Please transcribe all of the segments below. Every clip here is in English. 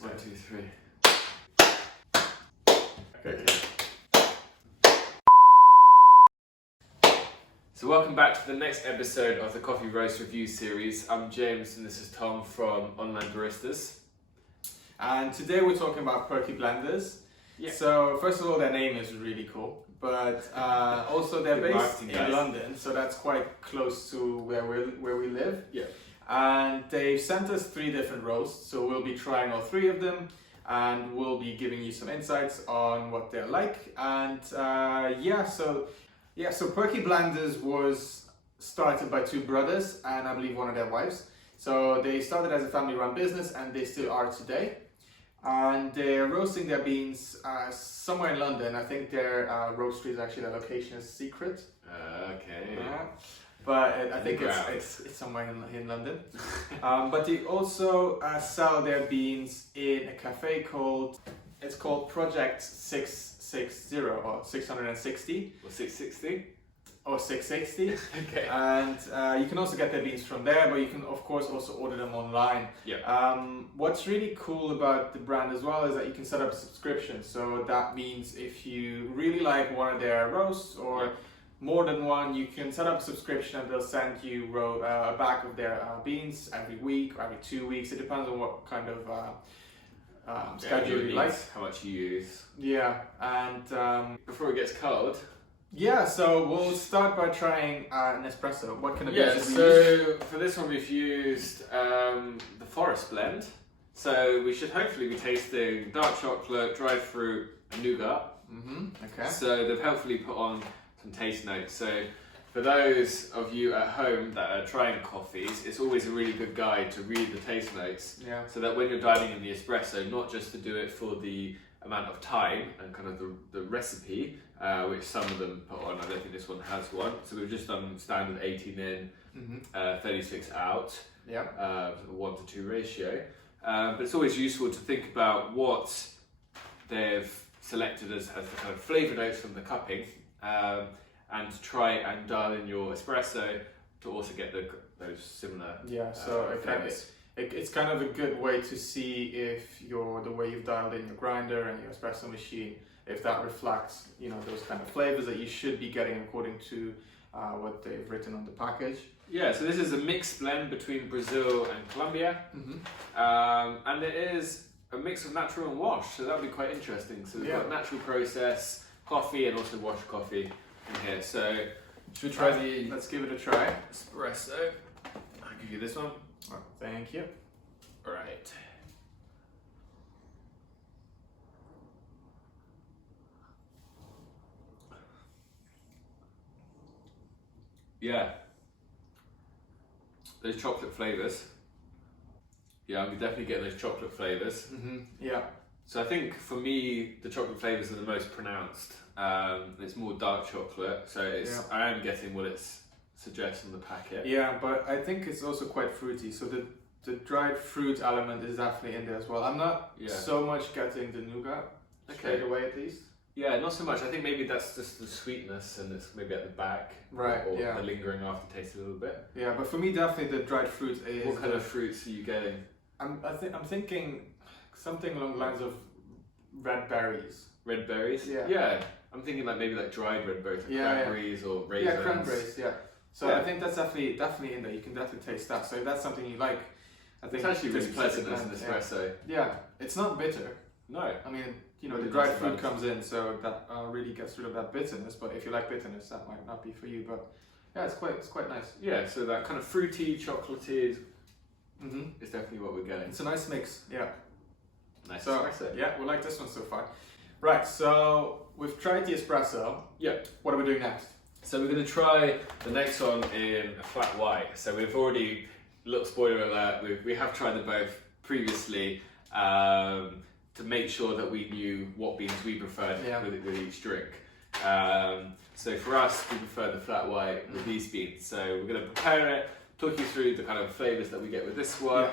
1, 2, 3. Okay. So welcome back to the next episode of the Coffee Roast Review series. I'm James and this is Tom from Online Baristas. And today we're talking about PERKY blenders. Yeah. So first of all, their name is really cool, but also they're Good based marketing, in guys. London, so that's quite close to where we live. Yeah. And they've sent us 3 different roasts, so we'll be trying all 3 of them, and we'll be giving you some insights on what they're like. And so PERKY blenders was started by 2 brothers and I believe one of their wives. So they started as a family-run business and they still are today. And they're roasting their beans somewhere in London. I think their roastery is actually, their location is secret. Okay. But I think it's somewhere in London. But they also sell their beans in a cafe called Project 660 or 660. Or 660? Or 660. Okay. And you can also get their beans from there, but you can of course also order them online. Yeah. What's really cool about the brand as well is that you can set up a subscription. So that means if you really like one of their roasts or more than one, you can set up a subscription and they'll send you a bag of their beans every week or every 2 weeks. It depends on what kind of schedule you like. How much you use. Yeah, and Before it gets cold. yeah, so we'll start by trying an espresso. What kind of Yeah, beans did we use? so for this one we've used the Forest blend. So we should hopefully be tasting dark chocolate, dried fruit, and nougat. Okay. So they've helpfully put on some taste notes. So for those of you at home that are trying coffees, it's always a really good guide to read the taste notes. Yeah. So that when you're dialing in the espresso, not just to do it for the amount of time and kind of the recipe, which some of them put on. I don't think this one has one. So we've just done standard 18 in, 36 out. Yeah. 1-to-2 ratio. But it's always useful to think about what they've selected as the kind of flavour notes from the cupping, and to try and dial in your espresso to also get those similar So flavours. it's kind of a good way to see if the way you've dialed in your grinder and your espresso machine, if that reflects those kind of flavors that you should be getting according to what they've written on the package. Yeah, so this is a mixed blend between Brazil and Colombia, and it is a mix of natural and wash, so that would be quite interesting. So we've got natural process coffee and also washed coffee in here. So should we try the Let's give it a try. espresso? I'll give you this one. Oh, thank you. All right. Yeah. Those chocolate flavours. Yeah, I'm definitely getting those chocolate flavours. Yeah. So I think for me, the chocolate flavours are the most pronounced. It's more dark chocolate, so I am getting what it suggests on the packet. Yeah, but I think it's also quite fruity. So the dried fruit element is definitely in there as well. I'm not so much getting the nougat straight away at least. Yeah, not so much. I think maybe that's just the sweetness and it's maybe at the back. Right, or the lingering aftertaste a little bit. Yeah, but for me definitely the dried fruit is... What kind of fruits are you getting? I'm thinking something along the lines of red berries. Red berries? Yeah. I'm thinking maybe dried red berries, like cranberries or raisins. Yeah, cranberries, yeah. So I think that's definitely in there. You can definitely taste that. So if that's something you like, I think it's actually really pleasant as an espresso. Yeah, it's not bitter. No. I mean, the dried fruit comes in, so that really gets rid of that bitterness. But if you like bitterness, that might not be for you. But yeah, it's quite nice. Yeah, so that kind of fruity, chocolatey is definitely what we're getting. It's a nice mix. Yeah. Nice espresso. Yeah, we like this one so far. Right, so we've tried the espresso. Yeah. What are we doing next? So we're going to try the next one in a flat white. So we've already, little spoiler alert, we have tried them both previously to make sure that we knew what beans we preferred with each drink. So for us, we prefer the flat white with these beans. So we're going to prepare it, talk you through the kind of flavours that we get with this one. Yeah.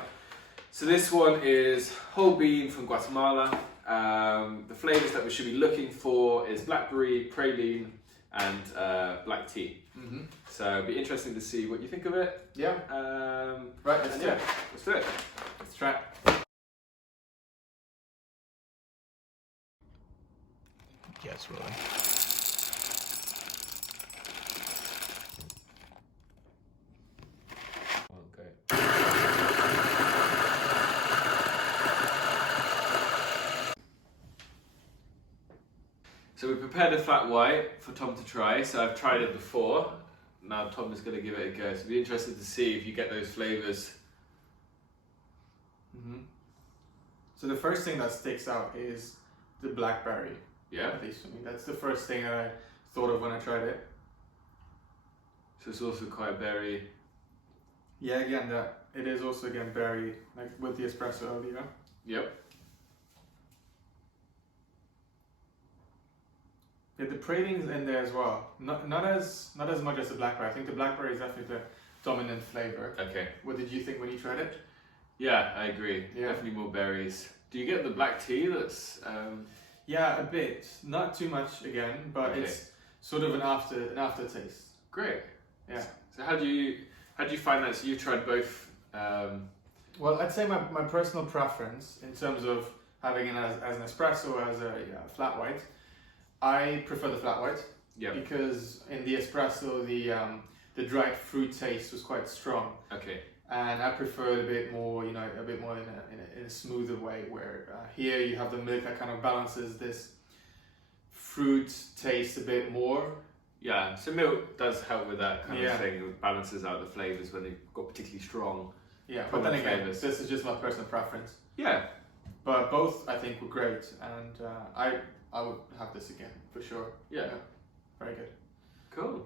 So this one is whole bean from Guatemala. The flavours that we should be looking for is blackberry, praline, and black tea. So it'll be interesting to see what you think of it. Yeah. Right, let's do it. Let's do it. Let's try it. Yeah, it's rolling. Okay. So we prepared a flat white for Tom to try. So I've tried it before. Now Tom is going to give it a go. So be interested to see if you get those flavours. Mm-hmm. So the first thing that sticks out is the blackberry. Yeah. At least for me, that's the first thing that I thought of when I tried it. So it's also quite berry. Yeah, again, that it is also again berry, like with the espresso earlier. Yep. Yeah, the prating's in there as well. Not as much as the blackberry. I think the blackberry is definitely the dominant flavor. Okay. What did you think when you tried it? Yeah, I agree. Yeah. Definitely more berries. Do you get the black tea that's... Yeah, a bit. Not too much again, but Okay. it's sort of an aftertaste. Great. Yeah. So how do you find that? So you tried both. Well, I'd say my personal preference in terms of having it as an espresso or as a flat white, I prefer the flat white. Yeah. Because in the espresso, the dried fruit taste was quite strong. Okay. And I prefer it a bit more, in a smoother way. Where here you have the milk that kind of balances this fruit taste a bit more. Yeah. So milk does help with that kind Yeah. of thing. It balances out the flavors when they've got particularly strong. Yeah, but then again, flavours. this is just my personal preference. Yeah. But both I think were great, and I would have this again for sure. Yeah. Very good. Cool.